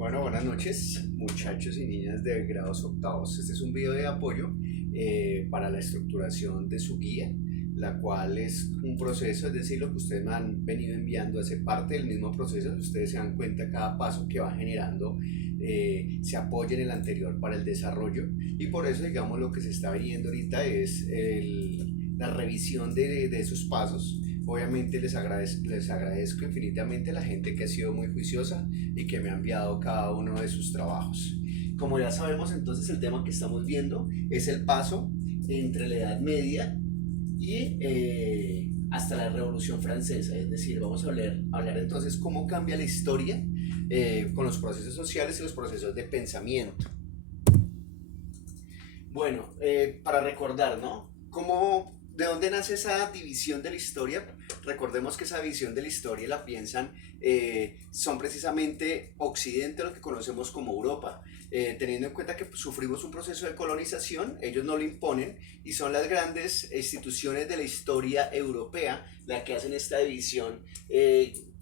Bueno, buenas noches, muchachos y niñas de grados octavos. Este es un video de apoyo para la estructuración de su guía, la cual es un proceso, es decir, lo que ustedes me han venido enviando hace parte del mismo proceso. Si ustedes se dan cuenta, cada paso que va generando se apoya en el anterior para el desarrollo, y por eso, digamos, lo que se está viendo ahorita es la revisión de esos pasos. Obviamente les agradezco infinitamente a la gente que ha sido muy juiciosa y que me ha enviado cada uno de sus trabajos. Como ya sabemos, entonces el tema que estamos viendo es el paso entre la Edad Media y hasta la Revolución Francesa. Es decir, vamos a hablar entonces cómo cambia la historia con los procesos sociales y los procesos de pensamiento. Bueno, para recordar, ¿no? ¿De dónde nace esa división de la historia? Recordemos que esa división de la historia la piensan, son precisamente Occidente, lo que conocemos como Europa. Teniendo en cuenta que sufrimos un proceso de colonización, ellos no lo imponen, y son las grandes instituciones de la historia europea las que hacen esta división,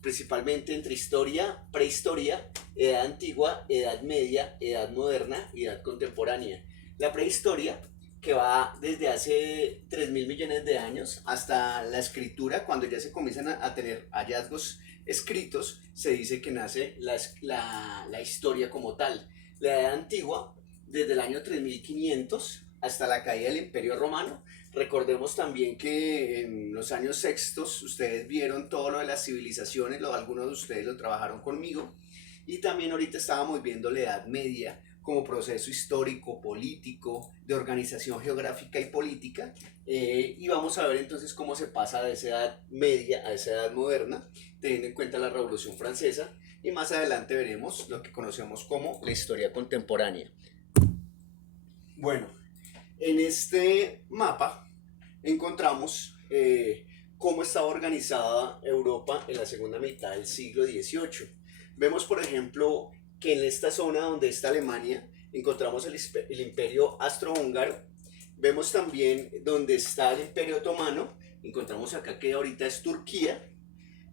principalmente entre historia, prehistoria, edad antigua, edad media, edad moderna y edad contemporánea. La prehistoria, que va desde hace 3.000 millones de años hasta la escritura, cuando ya se comienzan a tener hallazgos escritos, se dice que nace la historia como tal. La edad antigua, desde el año 3500 hasta la caída del Imperio Romano. Recordemos también que en los años sextos ustedes vieron todo lo de las civilizaciones, algunos de ustedes lo trabajaron conmigo, y también ahorita estábamos viendo la Edad Media como proceso histórico, político, de organización geográfica y política, y vamos a ver entonces cómo se pasa de esa edad media a esa edad moderna, teniendo en cuenta la Revolución Francesa, y más adelante veremos lo que conocemos como la historia contemporánea. Bueno, en este mapa encontramos cómo estaba organizada Europa en la segunda mitad del siglo XVIII. Vemos, por ejemplo, que en esta zona donde está Alemania encontramos el imperio austrohúngaro. Vemos también donde está el imperio otomano, encontramos acá que ahorita es Turquía.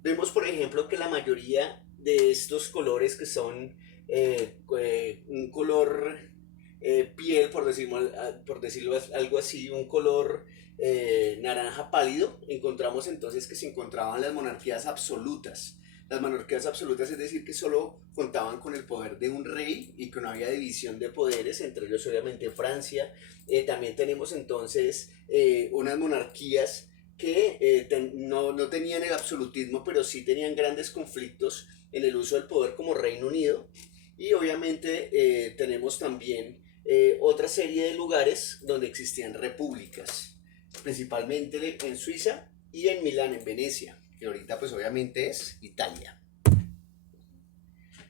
Vemos, por ejemplo, que la mayoría de estos colores que son un color piel, por decirlo algo así, un color naranja pálido, encontramos entonces que se encontraban las monarquías absolutas. Las monarquías absolutas, es decir, que solo contaban con el poder de un rey y que no había división de poderes, entre ellos obviamente Francia. También tenemos entonces unas monarquías que no tenían el absolutismo, pero sí tenían grandes conflictos en el uso del poder, como Reino Unido. Y obviamente tenemos también otra serie de lugares donde existían repúblicas, principalmente en Suiza y en Milán, en Venecia, que ahorita pues obviamente es Italia.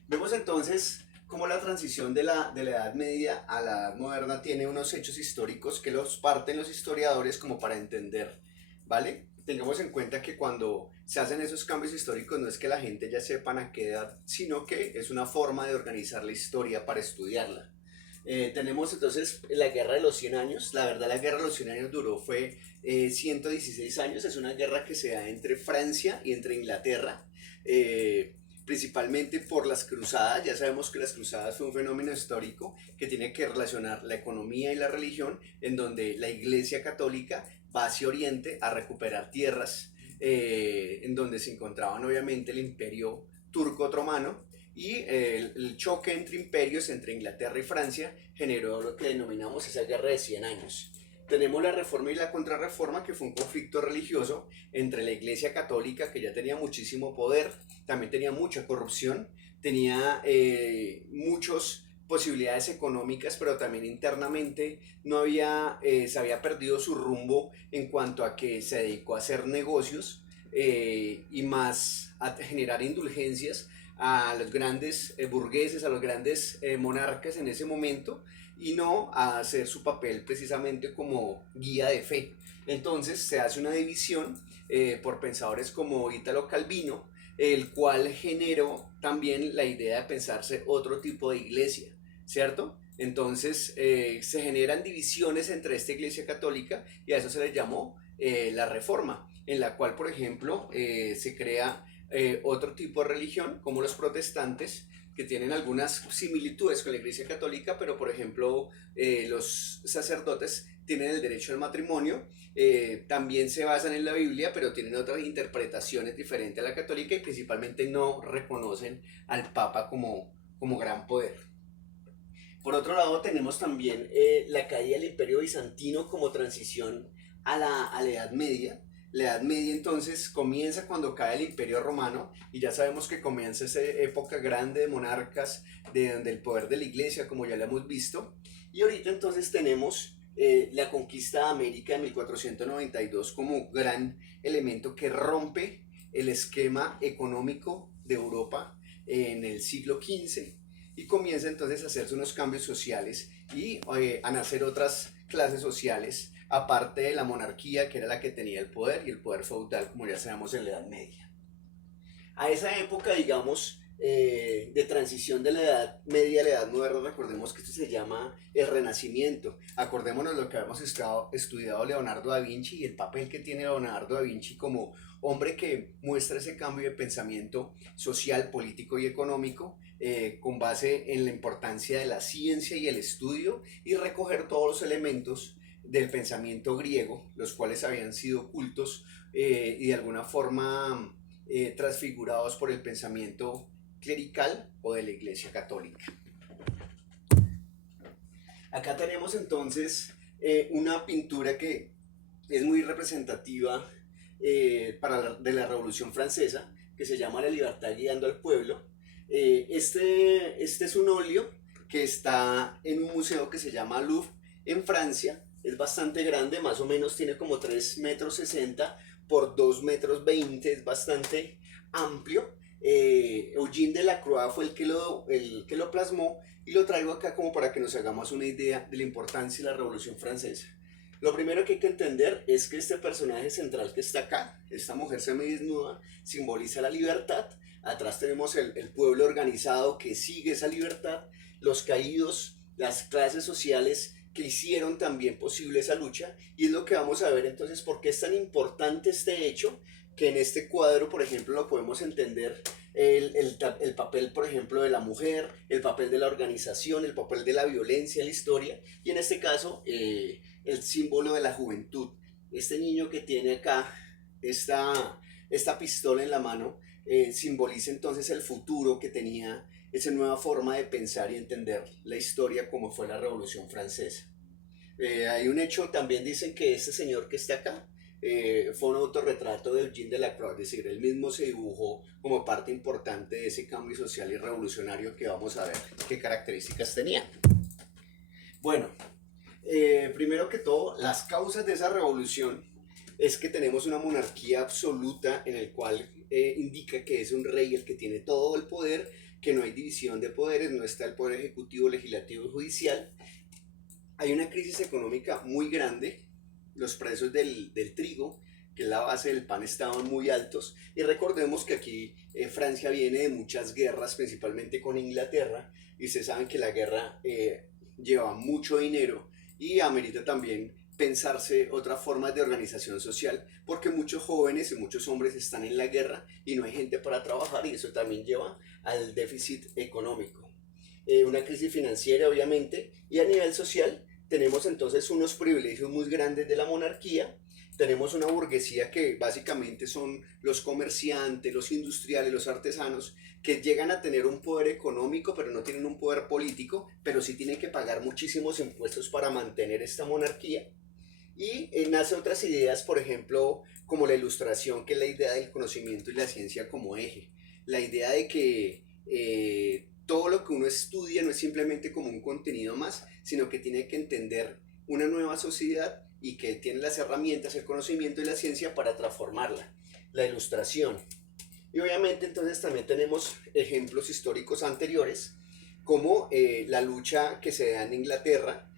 Vemos entonces cómo la transición de la Edad Media a la Edad Moderna tiene unos hechos históricos que los parten los historiadores como para entender, ¿vale? Tengamos en cuenta que cuando se hacen esos cambios históricos no es que la gente ya sepan a qué edad, sino que es una forma de organizar la historia para estudiarla. Tenemos entonces la guerra de los 100 años. La verdad, la guerra de los 100 años fue 116 años. Es una guerra que se da entre Francia y entre Inglaterra, principalmente por las cruzadas. Ya sabemos que las cruzadas fue un fenómeno histórico que tiene que relacionar la economía y la religión, en donde la Iglesia Católica va hacia Oriente a recuperar tierras, en donde se encontraban obviamente el imperio turco otomano, y el choque entre imperios, entre Inglaterra y Francia, generó lo que denominamos esa guerra de 100 años. Tenemos la reforma y la contrarreforma, que fue un conflicto religioso entre la Iglesia Católica, que ya tenía muchísimo poder, también tenía mucha corrupción, tenía muchas posibilidades económicas, pero también internamente no había, se había perdido su rumbo en cuanto a que se dedicó a hacer negocios, y más a generar indulgencias a los grandes burgueses, a los grandes monarcas en ese momento, y no a hacer su papel precisamente como guía de fe. Entonces se hace una división por pensadores como Ítalo Calvino, el cual generó también la idea de pensarse otro tipo de iglesia, ¿cierto? Entonces se generan divisiones entre esta iglesia católica, y a eso se le llamó la reforma, en la cual, por ejemplo, se crea otro tipo de religión, como los protestantes, que tienen algunas similitudes con la Iglesia Católica, pero por ejemplo los sacerdotes tienen el derecho al matrimonio, también se basan en la Biblia, pero tienen otras interpretaciones diferentes a la católica y principalmente no reconocen al Papa como gran poder. Por otro lado, tenemos también la caída del Imperio Bizantino como transición a la Edad Media. La Edad Media entonces comienza cuando cae el Imperio Romano y ya sabemos que comienza esa época grande de monarcas, de donde el poder de la Iglesia, como ya lo hemos visto. Y ahorita entonces tenemos la conquista de América en 1492 como gran elemento que rompe el esquema económico de Europa en el siglo XV y comienza entonces a hacerse unos cambios sociales y a nacer otras clases sociales, aparte de la monarquía, que era la que tenía el poder, y el poder feudal, como ya sabemos en la Edad Media. A esa época, digamos, de transición de la Edad Media a la Edad Moderna, recordemos que esto se llama el Renacimiento. Acordémonos lo que habíamos estudiado Leonardo da Vinci y el papel que tiene Leonardo da Vinci como hombre que muestra ese cambio de pensamiento social, político y económico con base en la importancia de la ciencia y el estudio y recoger todos los elementos del pensamiento griego, los cuales habían sido ocultos y de alguna forma transfigurados por el pensamiento clerical o de la Iglesia Católica. Acá tenemos entonces una pintura que es muy representativa de la Revolución Francesa, que se llama La libertad guiando al pueblo. Este es un óleo que está en un museo que se llama Louvre en Francia. Es bastante grande, más o menos tiene como 3,60 metros por 2,20 metros, es bastante amplio. Eugene Delacroix fue el que lo plasmó y lo traigo acá como para que nos hagamos una idea de la importancia de la Revolución Francesa. Lo primero que hay que entender es que este personaje central que está acá, esta mujer semidesnuda, simboliza la libertad. Atrás tenemos el pueblo organizado que sigue esa libertad, los caídos, las clases sociales que hicieron también posible esa lucha, y es lo que vamos a ver entonces por qué es tan importante este hecho, que en este cuadro, por ejemplo, lo podemos entender el papel, por ejemplo, de la mujer, el papel de la organización, el papel de la violencia en la historia, y en este caso, el símbolo de la juventud. Este niño que tiene acá esta pistola en la mano simboliza entonces el futuro que tenía esa nueva forma de pensar y entender la historia como fue la Revolución Francesa. Hay un hecho, también dicen que este señor que está acá fue un autorretrato de Eugene Delacroix, es decir, él mismo se dibujó como parte importante de ese cambio social y revolucionario que vamos a ver qué características tenía. Bueno, primero que todo, las causas de esa revolución es que tenemos una monarquía absoluta en el cual indica que es un rey el que tiene todo el poder, que no hay división de poderes, no está el poder ejecutivo, legislativo y judicial. Hay una crisis económica muy grande, los precios del trigo, que es la base del pan, estaban muy altos, y recordemos que aquí Francia viene de muchas guerras, principalmente con Inglaterra, y ustedes saben que la guerra lleva mucho dinero y amerita también pensarse otras formas de organización social, porque muchos jóvenes y muchos hombres están en la guerra y no hay gente para trabajar, y eso también lleva al déficit económico. Una crisis financiera obviamente, y a nivel social tenemos entonces unos privilegios muy grandes de la monarquía. Tenemos una burguesía que básicamente son los comerciantes, los industriales, los artesanos, que llegan a tener un poder económico, pero no tienen un poder político, pero sí tienen que pagar muchísimos impuestos para mantener esta monarquía. Y nace otras ideas, por ejemplo, como la ilustración, que es la idea del conocimiento y la ciencia como eje. La idea de que todo lo que uno estudia no es simplemente como un contenido más, sino que tiene que entender una nueva sociedad y que tiene las herramientas, el conocimiento y la ciencia para transformarla. La ilustración. Y obviamente entonces también tenemos ejemplos históricos anteriores, como la lucha que se da en Inglaterra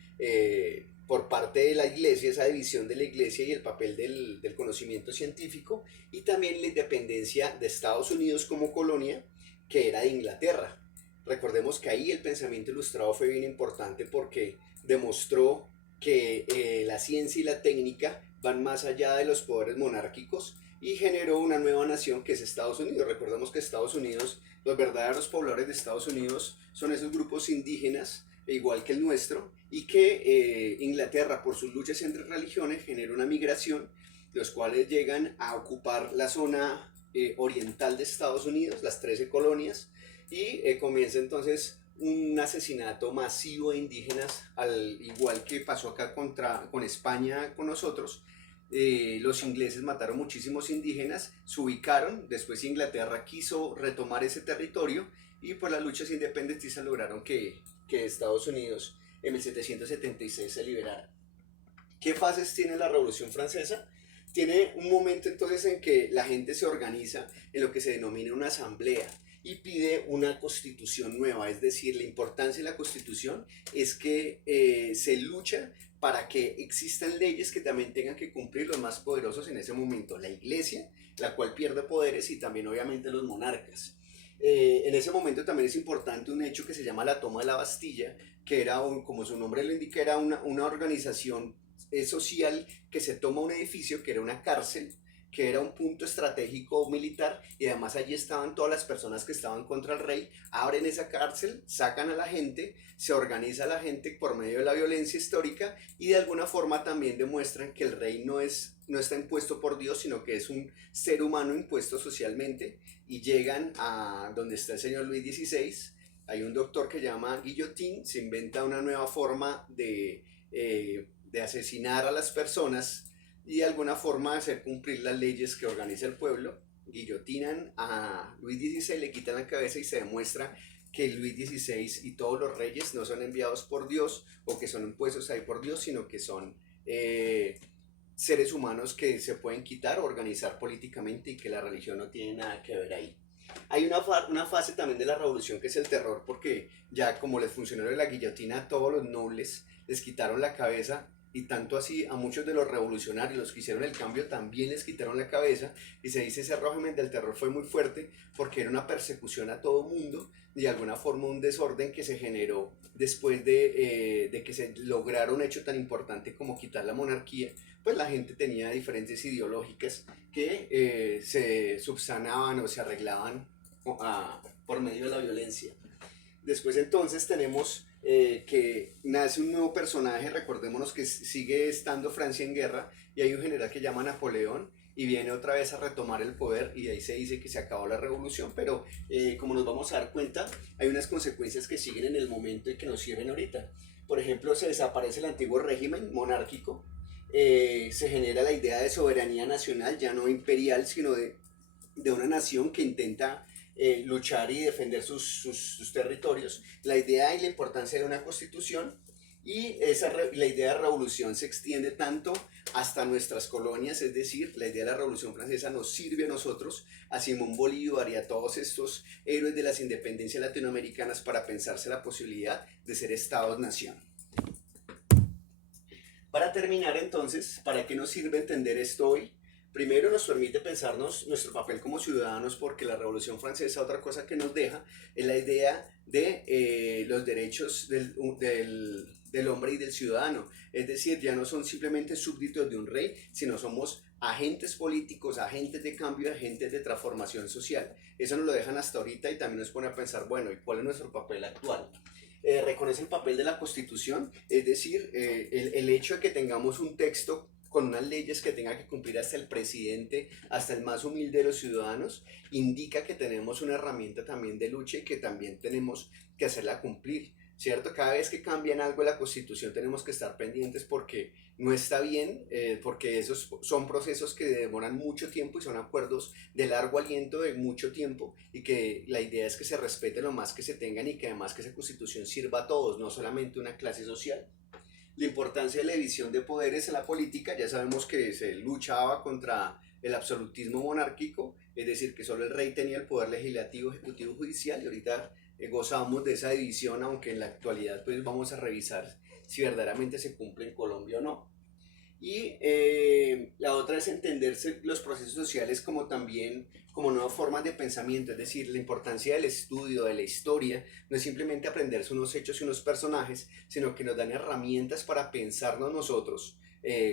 por parte de la iglesia, esa división de la iglesia y el papel del conocimiento científico, y también la independencia de Estados Unidos como colonia, que era de Inglaterra. Recordemos que ahí el pensamiento ilustrado fue bien importante porque demostró que la ciencia y la técnica van más allá de los poderes monárquicos y generó una nueva nación que es Estados Unidos. Recordemos que Estados Unidos Los verdaderos pobladores de Estados Unidos son esos grupos indígenas, igual que el nuestro, y que Inglaterra, por sus luchas entre religiones, genera una migración, los cuales llegan a ocupar la zona oriental de Estados Unidos, las 13 colonias, y comienza entonces un asesinato masivo de indígenas, al igual que pasó acá con España, con nosotros. Los ingleses mataron muchísimos indígenas, se ubicaron, después Inglaterra quiso retomar ese territorio y por las luchas independentistas lograron que Estados Unidos en 1776 se liberara. ¿Qué fases tiene la Revolución Francesa? Tiene un momento entonces en que la gente se organiza en lo que se denomina una asamblea y pide una constitución nueva, es decir, la importancia de la constitución es que se lucha para que existan leyes que también tengan que cumplir los más poderosos en ese momento, la iglesia, la cual pierde poderes, y también obviamente los monarcas. En ese momento también es importante un hecho que se llama la toma de la Bastilla, que era, como su nombre lo indica, era una organización social que se toma un edificio que era una cárcel, que era un punto estratégico militar, y además allí estaban todas las personas que estaban contra el rey. Abren esa cárcel, sacan a la gente, se organiza la gente por medio de la violencia histórica y de alguna forma también demuestran que el rey no está impuesto por Dios, sino que es un ser humano impuesto socialmente, y llegan a donde está el señor Luis XVI. Hay un doctor que llama Guillotín, se inventa una nueva forma de asesinar a las personas y de alguna forma hacer cumplir las leyes que organiza el pueblo. Guillotinan a Luis XVI, le quitan la cabeza y se demuestra que Luis XVI y todos los reyes no son enviados por Dios o que son impuestos ahí por Dios, sino que son seres humanos que se pueden quitar o organizar políticamente y que la religión no tiene nada que ver ahí. Hay una fase también de la revolución que es el terror, porque ya como les funcionó la guillotina a todos los nobles, les quitaron la cabeza, y tanto así a muchos de los revolucionarios, los que hicieron el cambio, también les quitaron la cabeza, y se dice ese régimen del terror fue muy fuerte porque era una persecución a todo mundo y de alguna forma un desorden que se generó después de que se lograra un hecho tan importante como quitar la monarquía. Pues la gente tenía diferencias ideológicas que se subsanaban o se arreglaban por medio de la violencia. Después entonces tenemos que nace un nuevo personaje, recordémonos que sigue estando Francia en guerra y hay un general que llama Napoleón y viene otra vez a retomar el poder, y ahí se dice que se acabó la revolución, pero como nos vamos a dar cuenta, hay unas consecuencias que siguen en el momento y que nos sirven ahorita. Por ejemplo, se desaparece el antiguo régimen monárquico, se genera la idea de soberanía nacional, ya no imperial, sino de una nación que intenta luchar y defender sus territorios. La idea y la importancia de una constitución, y la idea de revolución se extiende tanto hasta nuestras colonias, es decir, la idea de la Revolución Francesa nos sirve a nosotros, a Simón Bolívar y a todos estos héroes de las independencias latinoamericanas, para pensarse la posibilidad de ser estados-nación. Para terminar entonces, ¿para qué nos sirve entender esto hoy? Primero nos permite pensarnos nuestro papel como ciudadanos, porque la Revolución Francesa, otra cosa que nos deja, es la idea de los derechos del hombre y del ciudadano. Es decir, ya no son simplemente súbditos de un rey, sino somos agentes políticos, agentes de cambio, agentes de transformación social. Eso nos lo dejan hasta ahorita y también nos pone a pensar, bueno, ¿y cuál es nuestro papel actual? Reconoce el papel de la Constitución, es decir, el hecho de que tengamos un texto con unas leyes que tenga que cumplir hasta el presidente, hasta el más humilde de los ciudadanos, indica que tenemos una herramienta también de lucha y que también tenemos que hacerla cumplir, ¿cierto? Cada vez que cambian algo en la Constitución tenemos que estar pendientes porque no está bien, porque esos son procesos que demoran mucho tiempo y son acuerdos de largo aliento de mucho tiempo, y que la idea es que se respete lo más que se tengan y que además que esa Constitución sirva a todos, no solamente a una clase social. La importancia de la división de poderes en la política, ya sabemos que se luchaba contra el absolutismo monárquico, es decir, que solo el rey tenía el poder legislativo, ejecutivo, judicial, y ahorita gozamos de esa división, aunque en la actualidad pues vamos a revisar si verdaderamente se cumple en Colombia o no. Y la otra es entenderse los procesos sociales como también como nuevas formas de pensamiento, es decir, la importancia del estudio, de la historia, no es simplemente aprenderse unos hechos y unos personajes, sino que nos dan herramientas para pensarnos nosotros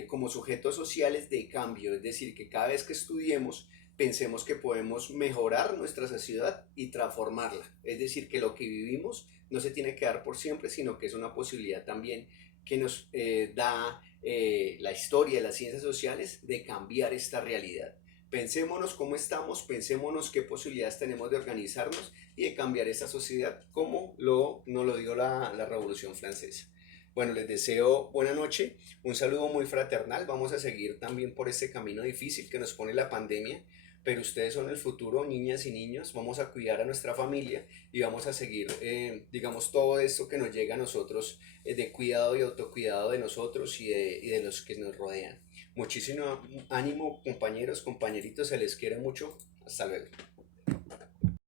como sujetos sociales de cambio, es decir, que cada vez que estudiemos pensemos que podemos mejorar nuestra sociedad y transformarla. Es decir, que lo que vivimos no se tiene que dar por siempre, sino que es una posibilidad también que nos da la historia, las ciencias sociales, de cambiar esta realidad. Pensémonos cómo estamos, pensémonos qué posibilidades tenemos de organizarnos y de cambiar esta sociedad, como nos lo dio la Revolución Francesa. Bueno, les deseo buena noche, un saludo muy fraternal. Vamos a seguir también por este camino difícil que nos pone la pandemia, pero ustedes son el futuro, niñas y niños. Vamos a cuidar a nuestra familia y vamos a seguir, digamos, todo esto que nos llega a nosotros, de cuidado y autocuidado de nosotros y de los que nos rodean. Muchísimo ánimo, compañeros, compañeritos, se les quiere mucho. Hasta luego.